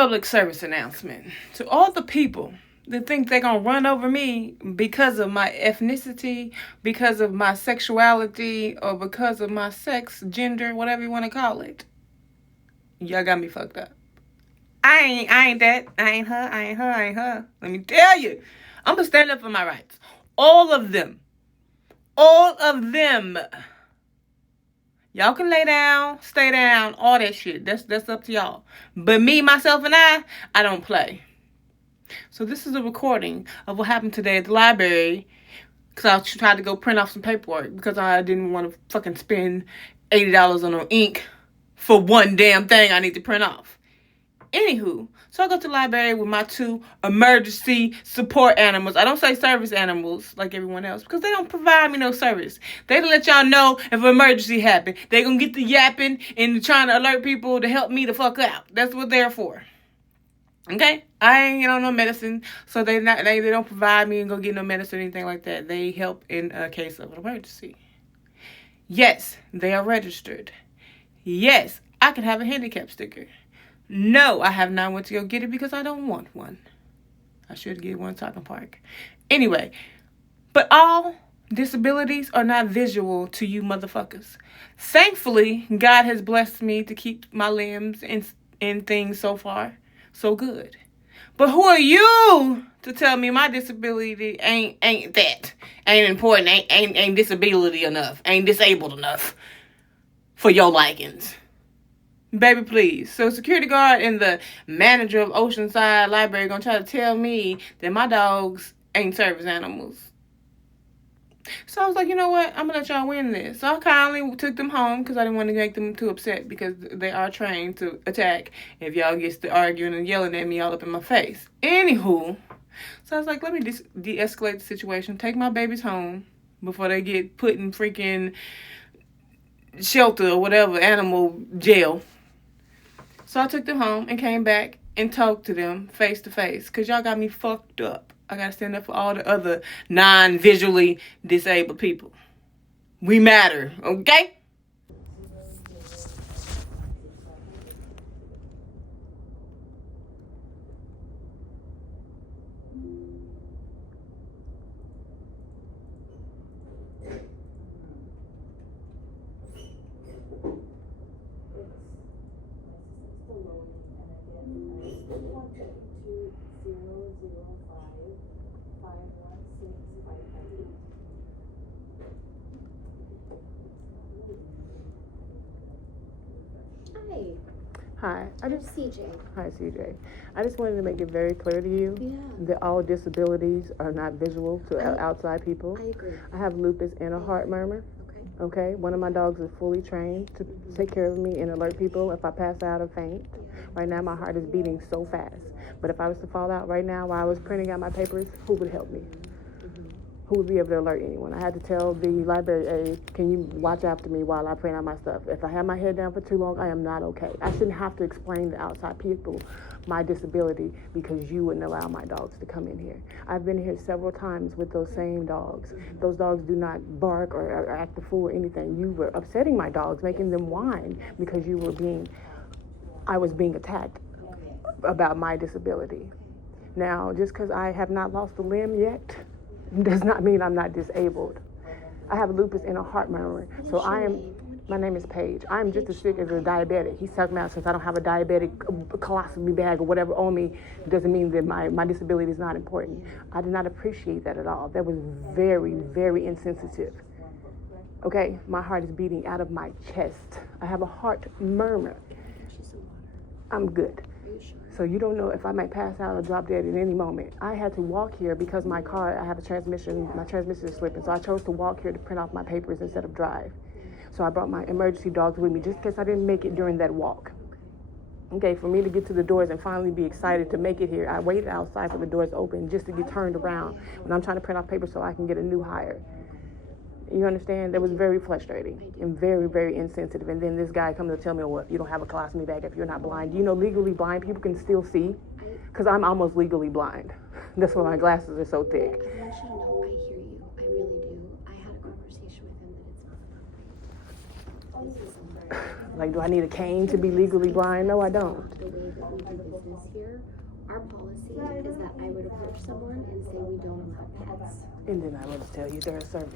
public service announcement to all the people that think they're going to run over me because of my ethnicity, because of my sexuality, or because of my sex, gender, whatever you want to call it. Y'all got me fucked up. I ain't that. I ain't her. Let me tell you. I'm going to stand up for my rights. All of them. All of them. Y'all can lay down, stay down, all that shit. That's up to y'all. But me, myself, and I don't play. So this is a recording of what happened today at the library, because I tried to go print off some paperwork because I didn't want to fucking spend $80 on ink for one damn thing I need to print off. Anywho, so I go to the library with my 2 emergency support animals. I don't say service animals like everyone else because they don't provide me no service. They let y'all know if an emergency happen. They gonna get the yapping and trying to alert people to help me the fuck out. That's what they're for. Okay? I ain't on no medicine, so they don't provide me and go get no medicine or anything like that. They help in a case of an emergency. Yes, they are registered. Yes, I can have a handicap sticker. No, I have not went to go get it because I don't want one. I should get one so I can park. Anyway, but all disabilities are not visual to you motherfuckers. Thankfully, God has blessed me to keep my limbs and things so far. So good. But who are you to tell me my disability ain't that? Ain't important, ain't disability enough, ain't disabled enough for your likings. Baby, please. So security guard and the manager of Oceanside Library gonna try to tell me that my dogs ain't service animals. So I was like, you know what? I'm gonna let y'all win this. So I kindly took them home because I didn't want to make them too upset because they are trained to attack if y'all gets to arguing and yelling at me all up in my face. Anywho, so I was like, let me de-escalate the situation. Take my babies home before they get put in freaking shelter or whatever, animal jail. So I took them home and came back and talked to them face to face because y'all got me fucked up. I got to stand up for all the other non-visually disabled people. We matter, okay? Hi, I'm CJ. Hi, CJ. I just wanted to make it very clear to you that all disabilities are not visual to outside people. I agree. I have lupus and a heart murmur. Okay. One of my dogs is fully trained to take care of me and alert people if I pass out or faint. Right now, my heart is beating so fast. But if I was to fall out right now while I was printing out my papers, who would help me? Who would be able to alert anyone? I had to tell the library aide, can you watch after me while I print out my stuff? If I have my head down for too long, I am not okay. I shouldn't have to explain to outside people my disability because you wouldn't allow my dogs to come in here. I've been here several times with those same dogs. Those dogs do not bark or act the fool or anything. You were upsetting my dogs, making them whine because I was being attacked about my disability. Now, just because I have not lost a limb yet, does not mean I'm not disabled. I have lupus and a heart murmur. So my name is Paige. I'm just as sick as a diabetic. He's talking about since I don't have a diabetic colostomy bag or whatever on me, doesn't mean that my disability is not important. I did not appreciate that at all. That was very, very insensitive. Okay, my heart is beating out of my chest. I have a heart murmur. I'm good. So you don't know if I might pass out or drop dead at any moment. I had to walk here because my transmission is slipping. So I chose to walk here to print off my papers instead of drive. So I brought my emergency dogs with me just in case I didn't make it during that walk. Okay, for me to get to the doors and finally be excited to make it here, I waited outside for the doors open just to get turned around when I'm trying to print off papers so I can get a new hire. You understand? That was very frustrating and very, very insensitive. And then this guy comes to tell me, well, if you don't have a colostomy bag, if you're not blind. You know, legally blind people can still see because I'm almost legally blind. That's why my glasses are so thick. I want you to know, I hear you. I really do. I had a conversation with him, but it's not enough. This is Like, do I need a cane to be legally blind? No, I don't. The way that we do business here, our policy is that I would approach someone and say we don't allow pets. And then I will just tell you they're a service.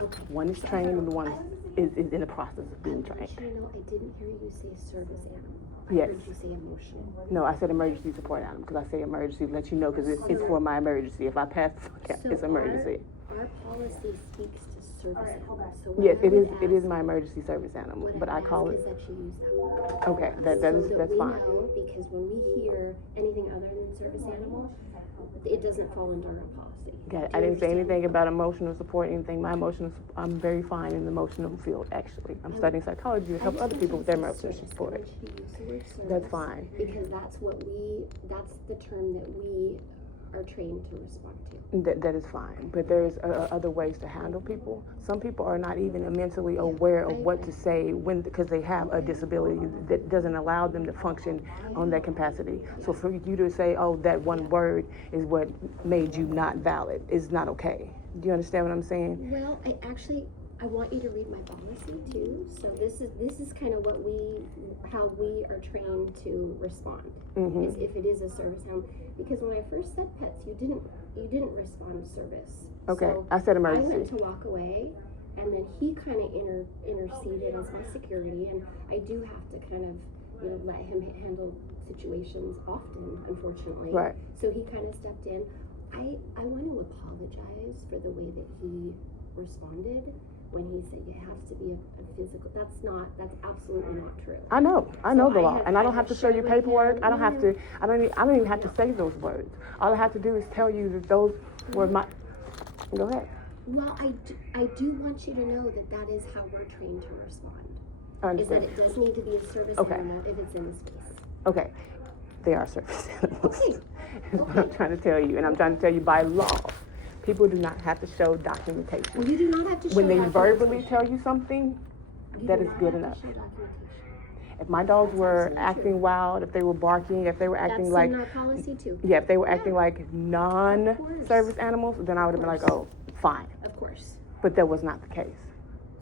Okay. One is trained and the one is in the process of being trained. You know, I didn't hear you say service animal. Yes. I heard you say emotional. No, I said emergency support animal because I say emergency to let you know because it's for my emergency. If I pass, it's emergency. Our policy speaks to service animals. So Yes, it is my emergency service animal, but I call it. Is that you use that word. Okay, that's we fine. Know, because when we hear anything other than service animal, it doesn't fall under our policy. Okay, I didn't say anything about emotional support, anything. I'm very fine in the emotional field, actually. I'm studying psychology to help other people with their emotional support. That's fine. Because that's the term that we are trained to respond to. That is fine, but there's other ways to handle people. Some people are not even mentally aware of what to say because they have a disability that doesn't allow them to function on that capacity. So for you to say, oh, that one word is what made you not valid is not okay. Do you understand what I'm saying? Well, I want you to read my policy too. So this is kind of how we are trained to respond. Mm-hmm. Is if it is a service animal. Because when I first said pets, you didn't respond to service. Okay, So I said emergency. I went to walk away, and then he kind of interceded as my security, and I do have to kind of let him handle situations often, unfortunately. Right. So he kind of stepped in. I want to apologize for the way that he responded when he said it has to be a physical. That's absolutely not true. I know the law, and I don't have to show you shared with paperwork. him. I don't even have to say those words. All I have to do is tell you that those were my. Go ahead. Well, I do want you to know that is how we're trained to respond. I understand. Is that it does need to be a service animal if it's in the space. Okay, they are service animals. Okay. That's what I'm trying to tell you, and I'm trying to tell you by law. People do not have to show documentation. Well, you do not have to show when they documentation. verbally tell you something, that is good enough. Show documentation. If my dogs were acting wild, if they were barking, if they were acting like, in our policy too. yeah, if they were acting like non-service animals, then I would have been like, oh, fine. Of course. But that was not the case.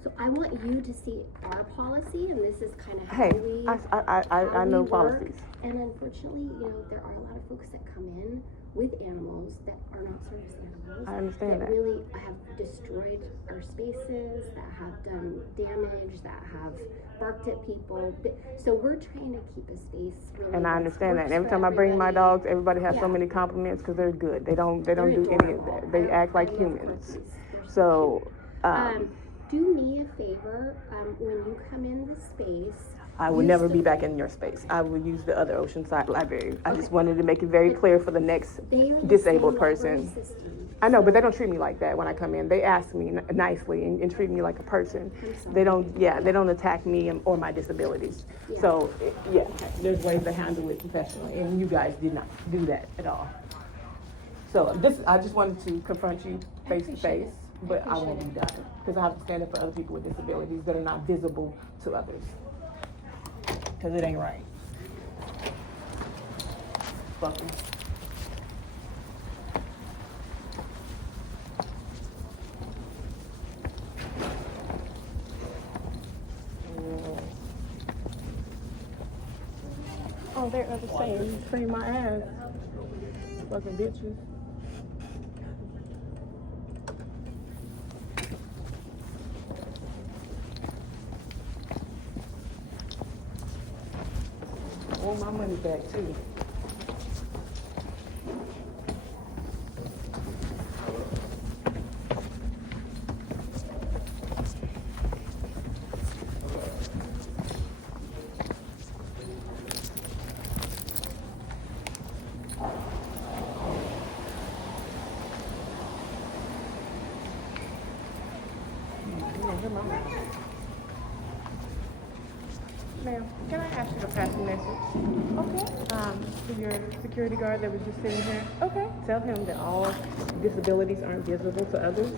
So I want you to see our policy, and this is kind of how Hey, we. I know we work. policies. And unfortunately, there are a lot of folks that come in with animals that are not service animals. I understand that. really have destroyed our spaces, that have done damage, that have barked at people. So we're trying to keep a space really. And I understand that. And every for time I bring my everybody. dogs, everybody has so Yeah. many compliments because they're good. They don't They're do any of adorable. that. They act like I love humans. corgis. They're So, do me a favor, when you come in the space. I will use never the- be back in your space. I will use the other Oceanside Library. I just wanted to make it very clear for the next They are the disabled same person. library system. I know, but they don't treat me like that when I come in. They ask me nicely and treat me like a person. They don't attack me or my disabilities. Yeah. So, yeah, there's ways to handle it professionally, and you guys did not do that at all. So I just wanted to confront you face to face, but I won't be done because I have to stand up for other people with disabilities that are not visible to others. Because it ain't right. Fucker. Oh, they're saying my ass. Fucking bitches. I want my money back too. Ma'am, can I ask you to pass a message? Okay. To your security guard that was just sitting here. Okay. Tell him that all disabilities aren't visible to others.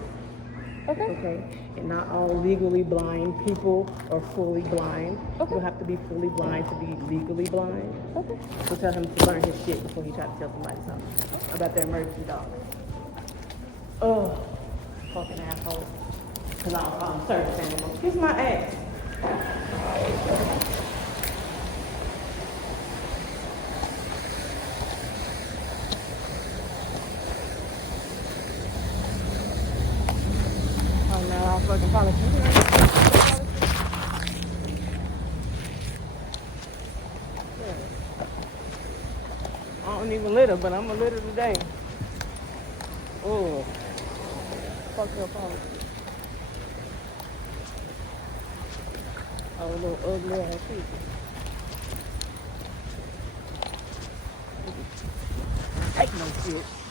Okay. Okay. And not all legally blind people are fully blind. Okay. You have to be fully blind to be legally blind. Okay. So tell him to learn his shit before he tries to tell somebody something about their emergency dog. Oh, fucking asshole. Because I'm service animal. Kiss my ass. Oh, now I fucking polish. I don't even litter, but I'm a litter today. Oh, fuck your polish. Oh, little ugly ass shit. Take no shit.